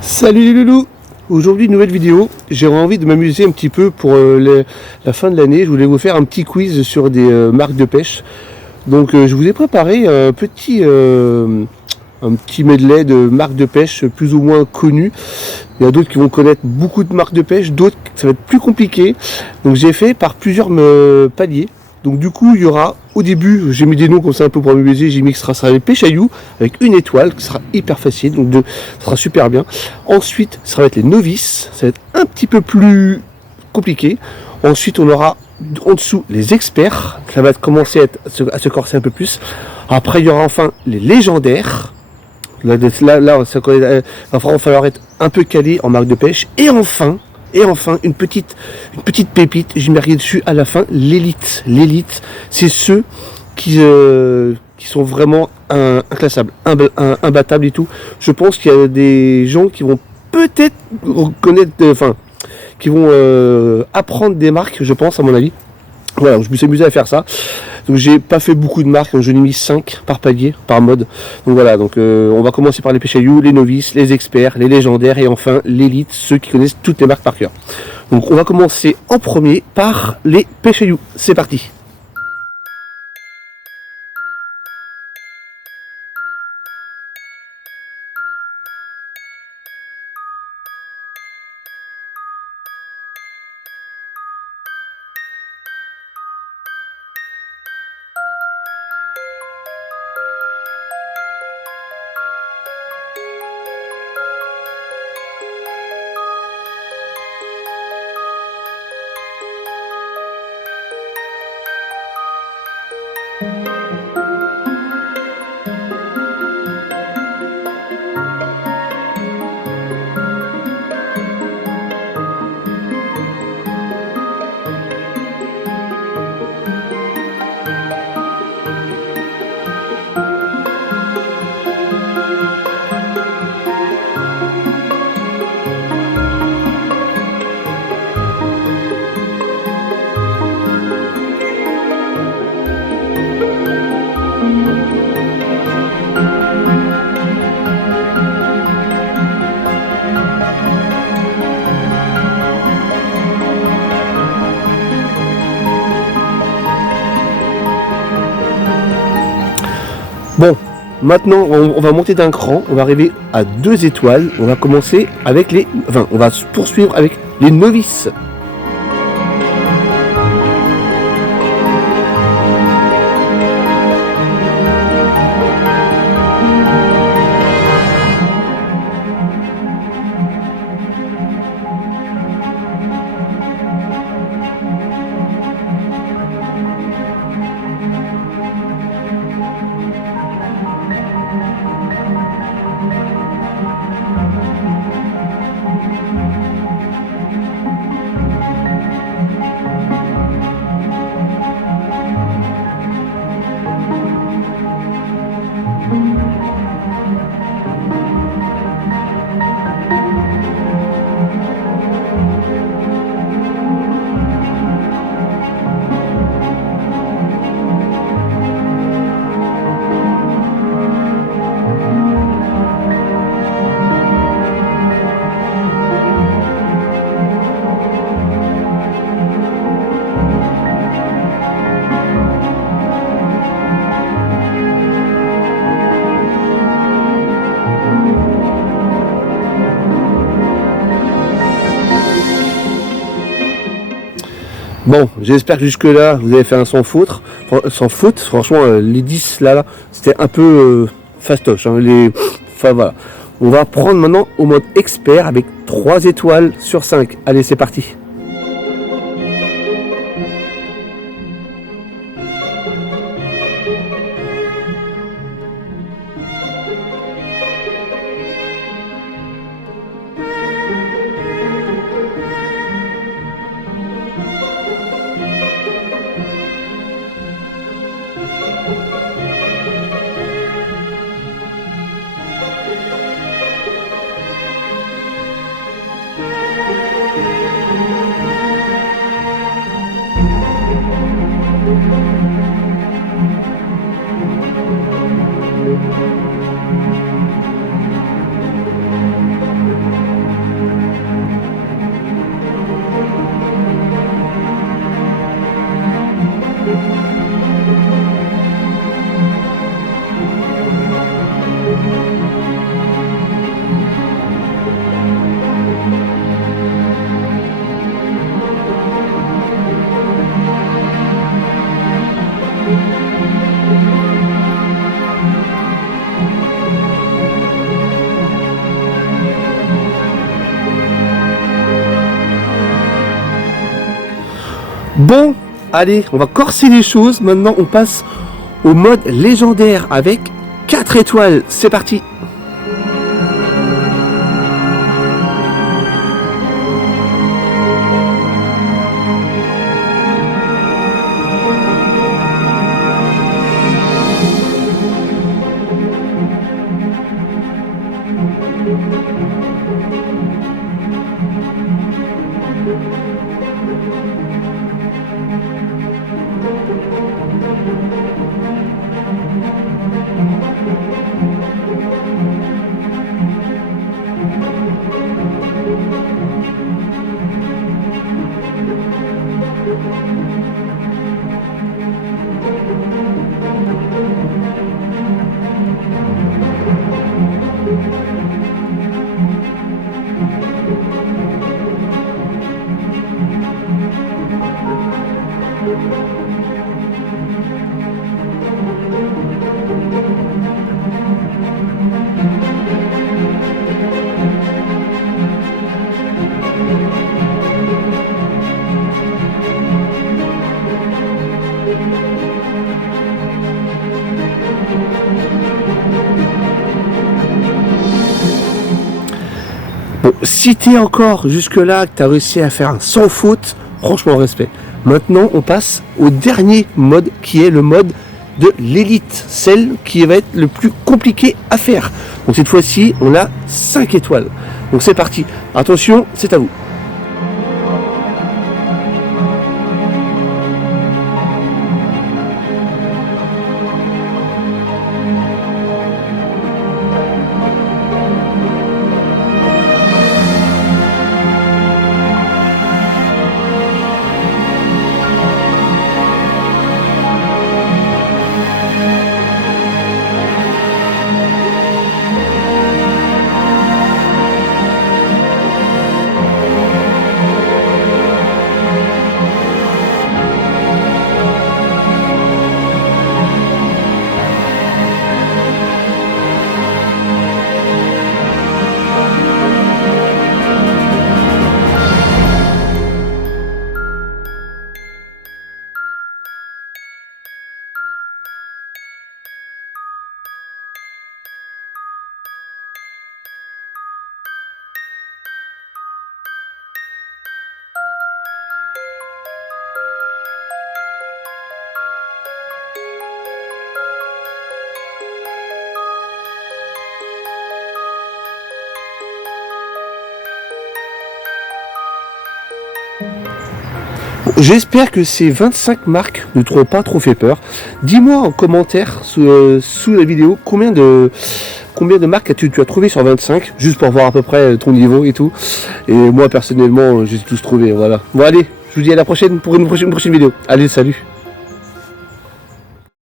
Salut les loulous. Aujourd'hui nouvelle vidéo, j'ai envie de m'amuser un petit peu pour la fin de l'année. Je voulais vous faire un petit quiz sur des marques de pêche. Donc je vous ai préparé un petit medley de marques de pêche plus ou moins connues. Il y a d'autres qui vont connaître beaucoup de marques de pêche, d'autres ça va être plus compliqué. Donc j'ai fait par plusieurs paliers. Donc du coup il y aura au début, j'ai mis des noms comme ça un peu pour m'amuser, j'ai mis que ça sera les pêchailloux avec une étoile, qui sera hyper facile, donc ça sera super bien. Ensuite ça va être les novices, ça va être un petit peu plus compliqué. Ensuite on aura en dessous les experts, ça va commencer à se corser un peu plus. Après il y aura enfin les légendaires. Là il va falloir être un peu calé en marque de pêche. Et enfin, une petite pépite, j'ai marqué dessus à la fin, l'élite. L'élite, c'est ceux qui sont vraiment inclassables, imbattables et tout. Je pense qu'il y a des gens qui vont peut-être connaître, qui vont apprendre des marques, je pense, à mon avis. Voilà, je me suis amusé à faire ça. Donc j'ai pas fait beaucoup de marques, je n'ai mis 5 par palier, par mode. Donc voilà, on va commencer par les pêchailloux, les novices, les experts, les légendaires et enfin l'élite, ceux qui connaissent toutes les marques par cœur. Donc on va commencer en premier par les pêchailloux. C'est parti. Bon, maintenant on va monter d'un cran, on va arriver à 2 étoiles, on va commencer avec on va poursuivre avec les novices. Bon, j'espère que jusque là vous avez fait un sans faute. Franchement, les 10 là, c'était un peu fastoche. Enfin voilà. On va prendre maintenant au mode expert avec 3 étoiles sur 5. Allez, c'est parti. Bon, allez, on va corser les choses. Maintenant, on passe au mode légendaire avec 4 étoiles. C'est parti. Bon, si t'es encore jusque-là, que t'as réussi à faire un sans faute, franchement respect. Maintenant, on passe au dernier mode qui est le mode de l'élite, celle qui va être le plus compliqué à faire. Donc cette fois-ci, on a 5 étoiles. Donc c'est parti. Attention, c'est à vous. J'espère que ces 25 marques ne t'auront pas trop fait peur. Dis-moi en commentaire sous la vidéo combien de marques tu as trouvé sur 25, juste pour voir à peu près ton niveau et tout. Et moi personnellement, j'ai tous trouvé, voilà. Bon allez, je vous dis à la prochaine pour une prochaine vidéo. Allez, salut.